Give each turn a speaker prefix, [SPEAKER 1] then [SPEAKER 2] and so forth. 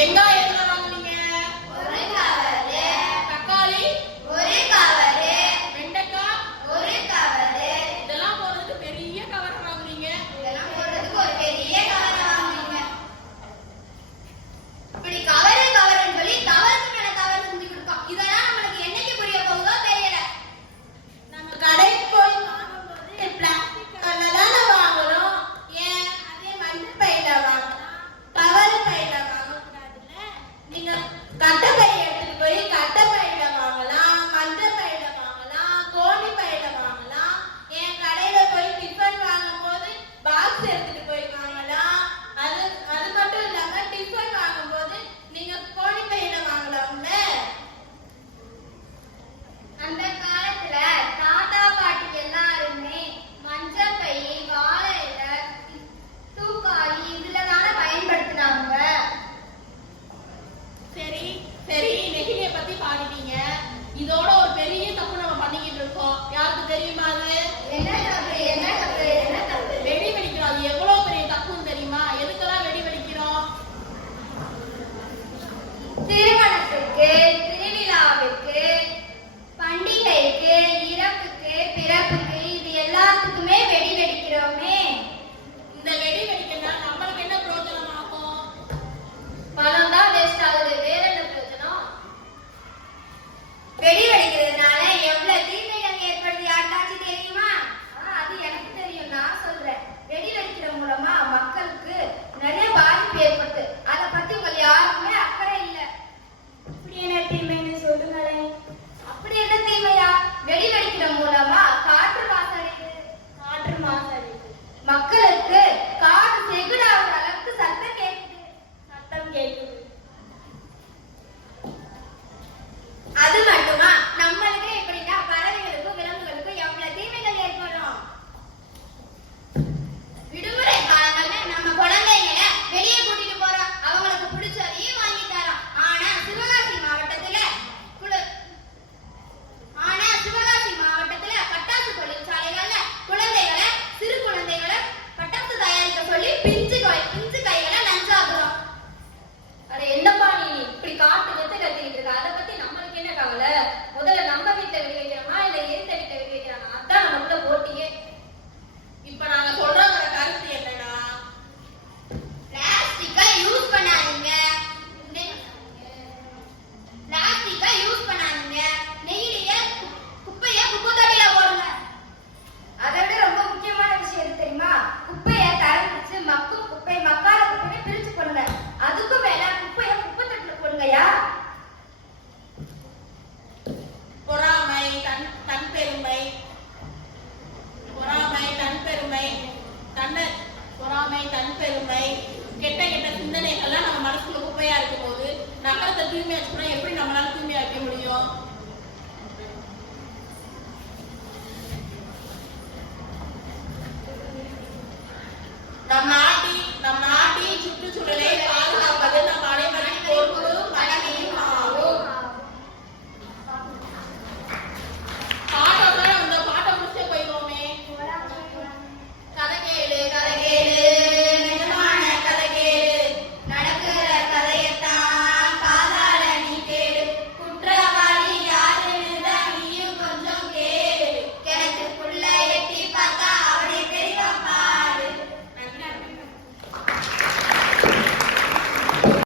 [SPEAKER 1] வெங்காயம்